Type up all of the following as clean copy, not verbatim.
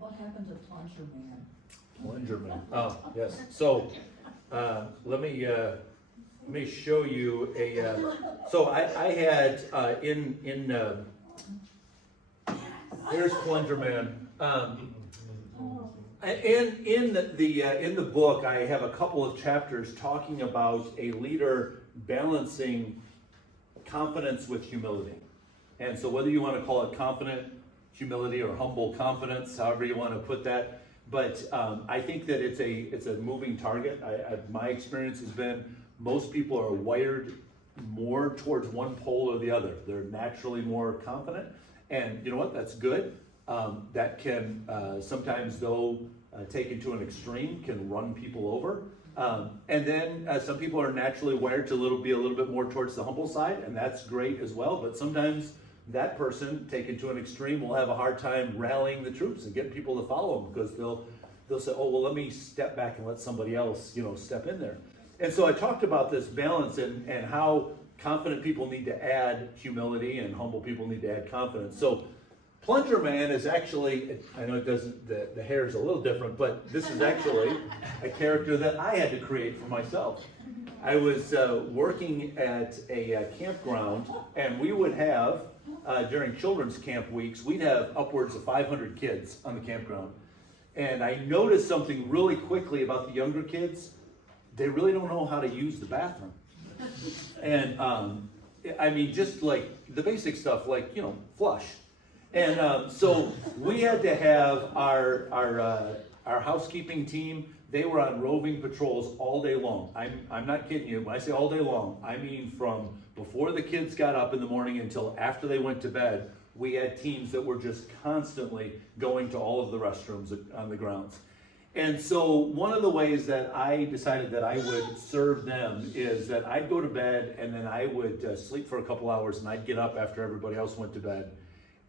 what happened to Plungerman? Plungerman. Oh, yes. So let me show you a. So I had here's Plungerman. In the book, I have a couple of chapters talking about a leader balancing confidence with humility. And so whether you want to call it confident humility or humble confidence, however you want to put that, but I think that it's a moving target. My experience has been most people are wired more towards one pole or the other. They're naturally more confident, and you know what? That's good. That can sometimes, though, taken to an extreme, can run people over. And then some people are naturally wired to be a little bit more towards the humble side, and that's great as well. But sometimes that person, taken to an extreme, will have a hard time rallying the troops and getting people to follow them, because they'll say, "Oh, well, let me step back and let somebody else, step in there." And so I talked about this balance and how confident people need to add humility and humble people need to add confidence. So Plungerman is actually, I know it doesn't, the hair is a little different, but this is actually a character that I had to create for myself. I was working at a campground, and we would have, during children's camp weeks, we'd have upwards of 500 kids on the campground. And I noticed something really quickly about the younger kids. They really don't know how to use the bathroom. And I mean, just like the basic stuff, like, flush. And so we had to have our housekeeping team. They were on roving patrols all day long. I'm not kidding you. When I say all day long, I mean from before the kids got up in the morning until after they went to bed. We had teams that were just constantly going to all of the restrooms on the grounds. And so one of the ways that I decided that I would serve them is that I'd go to bed, and then I would sleep for a couple hours, and I'd get up after everybody else went to bed,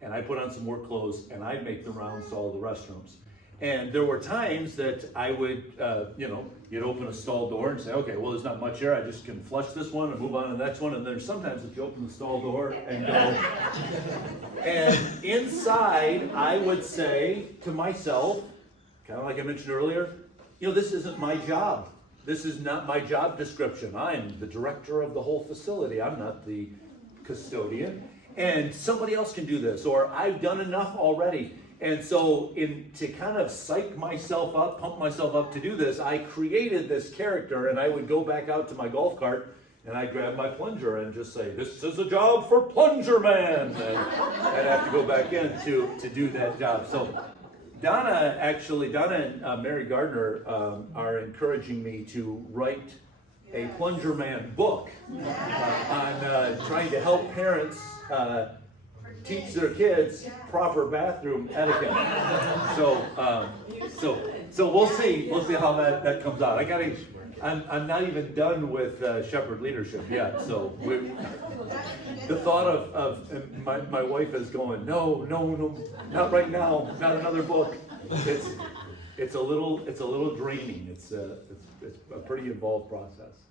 and I'd put on some work clothes, and I'd make the rounds to all the restrooms. And there were times that I would, you'd open a stall door and say, okay, well, there's not much here. I just can flush this one and move on to the next one. And there's sometimes that you open the stall door and go. And inside, I would say to myself, kind of like I mentioned earlier, this isn't my job. This is not my job description. I'm the director of the whole facility. I'm not the custodian. And somebody else can do this, or I've done enough already. And so to kind of psych myself up, pump myself up to do this, I created this character, and I would go back out to my golf cart, and I'd grab my plunger and just say, "This is a job for Plungerman." And I'd have to go back in to do that job. So Donna and Mary Gardner are encouraging me to write a Plungerman book on trying to help parents teach their kids proper bathroom etiquette. So we'll see how that comes out. I'm not even done with Shepherd leadership yet. So the thought of my wife is going, no, not right now, not another book. It's a little draining. It's a pretty involved process.